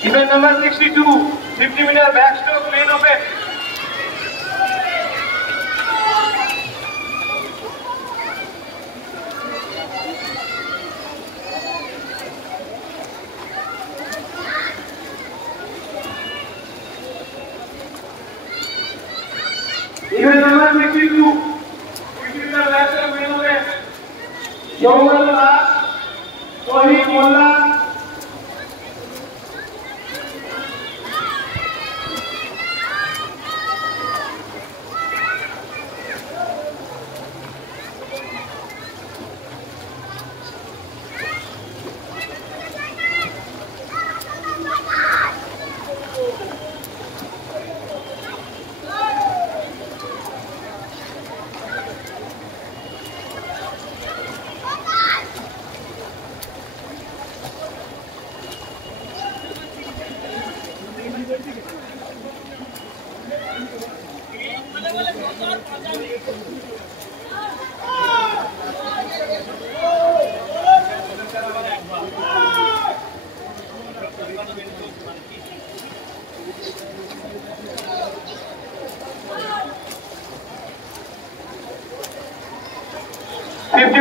Event number 62, 50-meter backstroke main open. Event number 62, 50-meter backstroke main open. Yomal Das, Sohib Molla.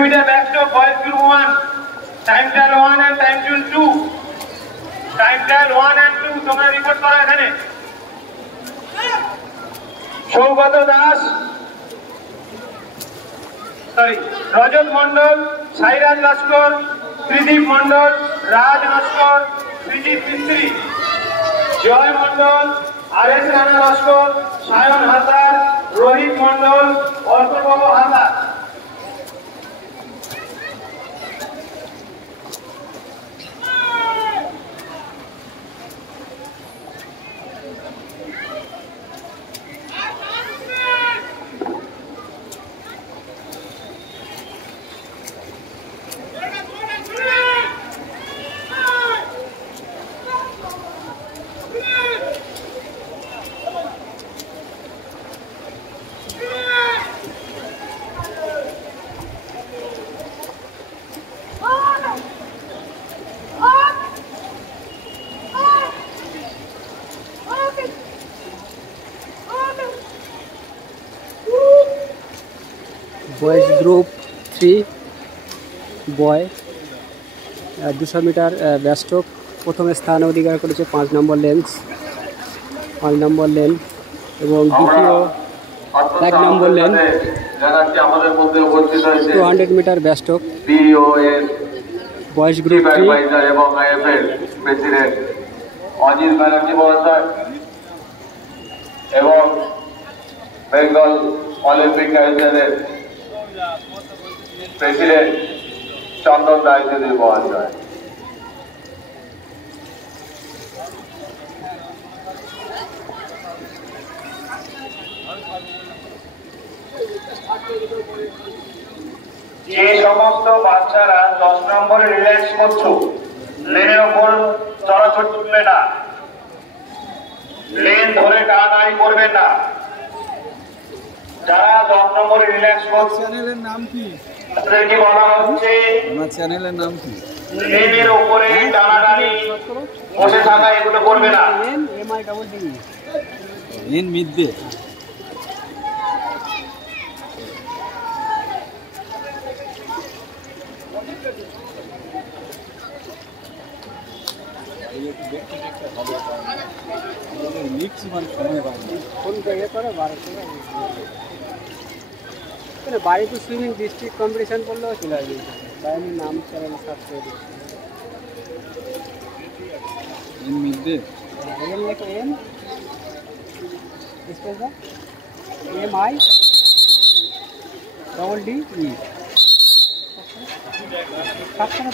Meter backstroke boys group 1, time trial 1 and time trial 2. Time trial 1 and 2 তোমরা report করো এখানে। সৌগত দাস, রজত মন্ডল, সাইরাজ লস্কর, ত্রিদীপ মন্ডল, রাজ লস্কর, সৃজিত মিস্ত্রি, জয় Mondal, RS Rana Laskar, Sayan হাসার, রোহিত মন্ডল, অর্কবাবু হাসার। Boys group 3 বয় 200 metre ব্যাস্ট্রোক প্রথম স্থান অধিকার করেছে 5 নম্বর লেন এবং দ্বিতীয় 1 নম্বর লেন। 200 মিটার ব্যাস্ট্রোক বয়েজ গ্রুপ 3 এবং আইএফএল প্রেসিডেন্ট অজিত ব্যানার্জি মহাশয় এবং বেঙ্গল অলিম্পিক কাউন্সিলের প্রেসিডেন্ট চন্দন রায়চৌধুরী মহাশয়। যে সমস্ত বাচ্চারা 10 নম্বরে রিল্যাক্স করছো, লেনের ওপর চলাচল করবে না, লেন ধরে টানাটানি করবেন না। যারা 10 নম্বরে রিল্যাক্স করছে, চ্যানেলের নাম কি? তাদেরকে বলা হচ্ছে আমার চ্যানেলের নাম কি? লেনের ওপরে টানাটানি বসে থাকা এগুলো করবে না। এন মিডডে মিক্স মানে সময় পাই না। কোন জায়গায় করে 12 টাকা বাড়িতে সুইমিং ডিস্ট্রিক্ট কম্পিটিশন করলেও চলে আসবে। তাই আমি নাম চ্যানেল সার্চ করে দিচ্ছি। এন মিডডে এম লেখো M space MI double D E সবসময়